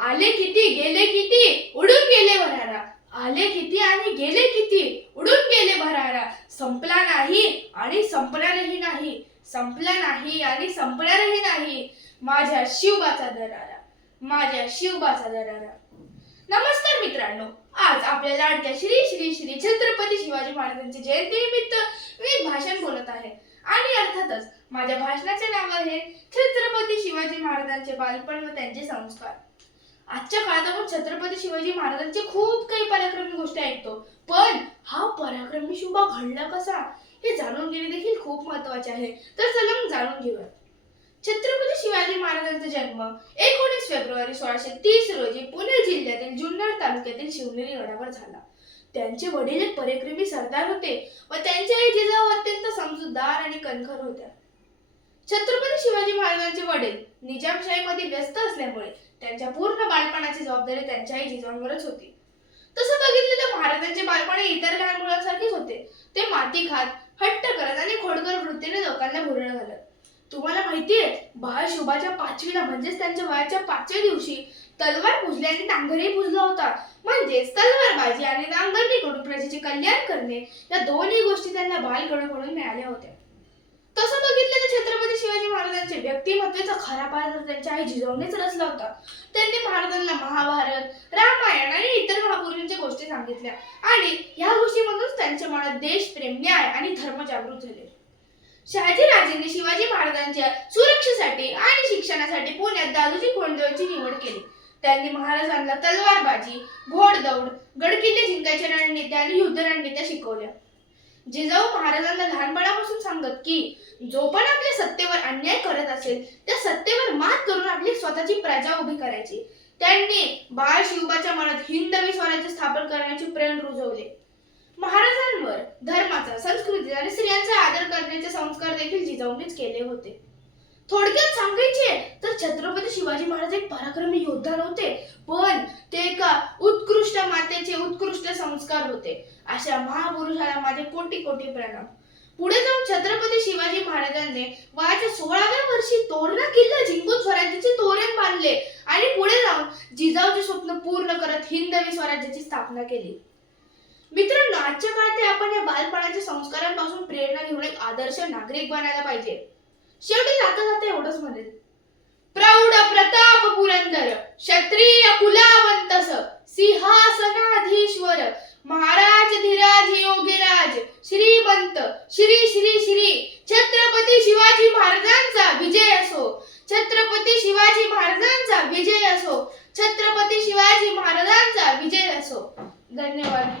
आले किती गेले किती उडून गेले भरारा. आले किती आणि गेले किती उडून गेले भरारा. संपला नाही आणि संपणारही नाही. संपला नाही आणि संपणारही नाही. माझ्या शिवबाचा दरारा. माझ्या शिवबाचा दरारा. नमस्कार मित्रांनो, आज आपल्या लाडक्या श्री श्री श्री छत्रपती शिवाजी महाराजांची जयंतीनिमित्त मी भाषण बोलत आहे. आणि अर्थातच माझ्या भाषणाचे नाव आहे छत्रपती शिवाजी महाराजांचे बालपण व त्यांचे संस्कार. आजच्या काळात आपण छत्रपती शिवाजी महाराजांचे खूप काही पराक्रमी गोष्टी ऐकतो, पण हा पराक्रमी शिवबा घडला कसा हे जाणून घेणे देखील खूप महत्त्वाचे आहे. तर चला मग जाणून घेऊया. छत्रपती शिवाजी महाराजांचा जन्म 19 फेब्रुवारी 1630 रोजी पुणे जिल्ह्यातील जुन्नर तालुक्यातील शिवनेरी गडावर झाला. त्यांचे वडील एक पराक्रमी सरदार होते व त्यांच्या आई जिजाऊ अत्यंत समजूतदार आणि कणखर होत्या. छत्रपती शिवाजी महाराजांचे वडील निजामशाहीमध्ये व्यस्त असल्यामुळे त्यांच्या पूर्ण बालपणाची जबाबदारी त्यांच्या आई जिजाऊंवरच होती. तसं बघितलं तर महाराजांचे बालपण इतर लहान मुलांसारखेच होते. ते माती खात, हट्ट करत आणि खोडकर वृत्तीने लोकांना भुरळ घालत. तुम्हाला माहितीये, बाळ शिवबाच्या 5वीला म्हणजेच त्यांच्या वयाच्या 5व्या दिवशी तलवार पूजली आणि नांगरही पूजला होता. म्हणजेच तलवारबाजी आणि नांगरणीकडून प्रजेचे कल्याण करणे या दोन्ही गोष्टी त्यांना बालकडून मिळाल्या होत्या. तसं बघितलं तर छत्रपती शिवाजी महाराजांचे व्यक्तिमत्वाचा खरा पाया तर त्यांच्या आई जिजाऊनेच रचला होता. त्यांनी महाराजांना महाभारत, रामायण आणि इतर महापुरुषांच्या गोष्टी सांगितल्या आणि या गोष्टीमधूनच त्यांच्या मनात देशप्रेम, न्याय आणि धर्म जागृत झाले. शहाजीराजेंनी शिवाजी महाराजांच्या सुरक्षेसाठी आणि शिक्षणासाठी पुण्यात दादोजी कोंडदेवांची निवड केली. त्यांनी महाराजांना तलवारबाजी, घोडदौड, गडकिल्ले जिंकायच्या रणनीत्या आणि युद्ध रणनीत्या शिकवल्या. जिजाऊ महाराजांना लहानपणापासून सांगत की जो पण आपल्या सत्तेवर अन्याय करत असेल त्या सत्तेवर मात करून आपली स्वतःची प्रजा उभी करायची. त्यांनी बाळ शिवबाच्या मनात हिंदवी स्वराज्य स्थापन करण्याचे प्रेम रुजवले. महाराजांवर धर्माचा, संस्कृतीचा आणि स्त्रियांचा आदर करण्याचे संस्कार देखील जिजाऊंनीच केले होते. थोडक्यात सांगायचे तर छत्रपती शिवाजी महाराज एक पराक्रमी योद्धा नव्हते, पण ते एका उत्कृष्ट मातेचे उत्कृष्ट संस्कार होते. अशा महापुरुषाला माझे कोटी कोटी प्रणाम. पुढे जाऊन छत्रपती शिवाजी महाराजांनी वयाच्या 16व्या वर्षी तोरणा किल्ला जिंकून स्वराज्याचे तोरण बांधले आणि पुढे जाऊन जिजाऊचे स्वप्न पूर्ण करत हिंदवी स्वराज्याची स्थापना केली. मित्रांनो, आजच्या काळात आपण या बालपणाच्या संस्कारांपासून प्रेरणा घेऊन एक आदर्श नागरिक बनायला पाहिजे. शेवटी जाता एवढंच म्हणेल, प्रौढ प्रताप पुरंदर क्षत्रिय कुलावंतस सिंहासनाधीश्वर महाराज धीराज योगीराज श्रीमंत श्री श्री श्री छत्रपती शिवाजी महाराजांचा विजय असो. छत्रपती शिवाजी महाराजांचा विजय असो. छत्रपती शिवाजी महाराजांचा विजय असो. धन्यवाद.